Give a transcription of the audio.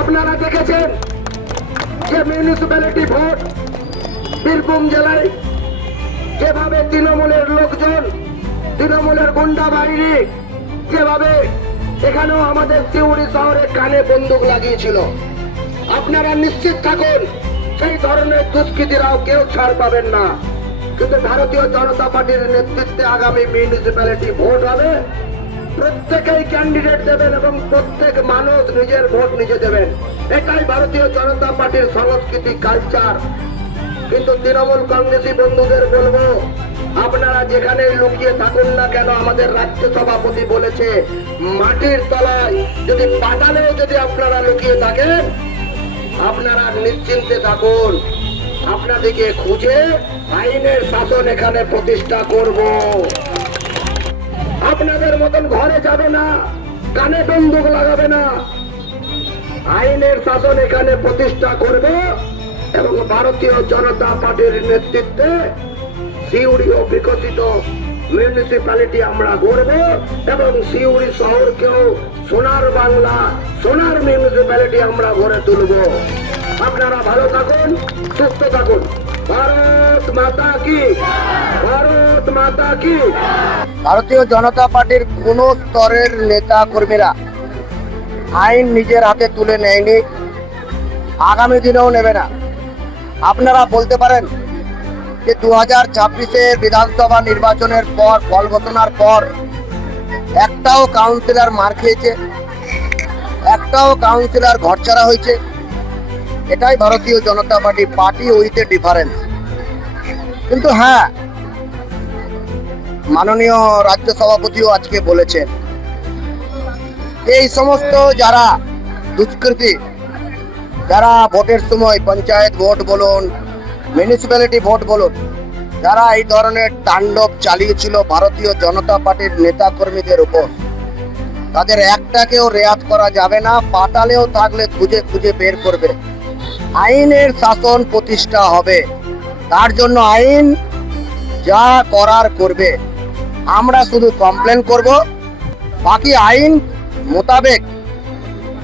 আপনারা দেখেছেন যে মিউনিসিপ্যালিটি ভোট বীরভূম জেলায় যেভাবে তৃণমূলের লোকজন, তৃণমূলের গুন্ডা বাহিনী যেভাবে এখানেও আমাদের সিউড়ি শহরে কানে বন্দুক লাগিয়েছিল। আপনারা নিশ্চিত থাকুন সেই ধরনের দুষ্কৃতীরাও কেউ ছাড় পাবেন না। কিন্তু ভারতীয় জনতা পার্টির নেতৃত্বে আগামী মিউনিসিপ্যালিটি ভোট হবে, প্রত্যেকেই ক্যান্ডিডেট দেবেন এবং প্রত্যেক মানুষ নিজের ভোট নিজে দেবেন। এটাই ভারতীয় জনতা পার্টির সংস্কৃতি, কালচার। কিন্তু তৃণমূল কংগ্রেসী বন্ধুদের বলবো, আপনারা যেখানে লুকিয়ে থাকুন না কেন, আমাদের রাজ্য সভাপতি বলেছে মাটির তলায় যদি পাতালেও যদি আপনারা লুকিয়ে থাকেন, আপনারা নিশ্চিন্তে থাকুন, আপনাদেরকে খুঁজে আইনের শাসন এখানে প্রতিষ্ঠা করব। আপনাদের মতন ঘরে যাবে না, কানে বন্দুক লাগাবে না, আইনের শাসন এখানে প্রতিষ্ঠা করবে এবং ভারতীয় জনতা পার্টির নেতৃত্বে সিউড়িও বিকশিত মিউনিসিপ্যালিটি আমরা গড়ব এবং সিউড়ি শহরকেও সোনার বাংলা, সোনার মিউনিসিপ্যালিটি আমরা গড়ে তুলব। আপনারা ভালো থাকুন, সুস্থ থাকুন। ভারত মাতা কি, ভারত মাতা কি। ভারতীয় জনতা পার্টির কোন স্তরের নেতা কর্মীরা আইন নিজের হাতে তুলে নেয়নি, আগামী দিনেও নেবে না। আপনারা বলতে পারেন যে 2026-এর বিধানসভা নির্বাচনের পর, ফল ঘোষণার পর একটাও কাউন্সিলর মার খেয়েছে, একটাও কাউন্সিলর ঘরছাড়া হয়েছে। এটাই Bharatiya Janata party, party with a difference. কিন্তু হ্যাঁ, মাননীয় রাজ্য সভাপতিও আজকে বলেছেন এই সমস্ত যারা দুষ্কৃতী, যারা ভোটের সময় পঞ্চায়েত ভোট বলুন, মিউনিসিপ্যালিটি ভোট বলুন, যারা এই ধরনের তাণ্ডব চালিয়েছিল ভারতীয় জনতা পার্টির নেতা কর্মীদের উপর, তাদের একটাকেও রেয়াত করা যাবে না। পাতালেও থাকলে খুঁজে খুঁজে বের করবে। আইনের শাসন প্রতিষ্ঠা হবে, তার জন্য আইন যা করার করবে। আমরা শুধু কমপ্লেন করব, বাকি আইন মোতাবেক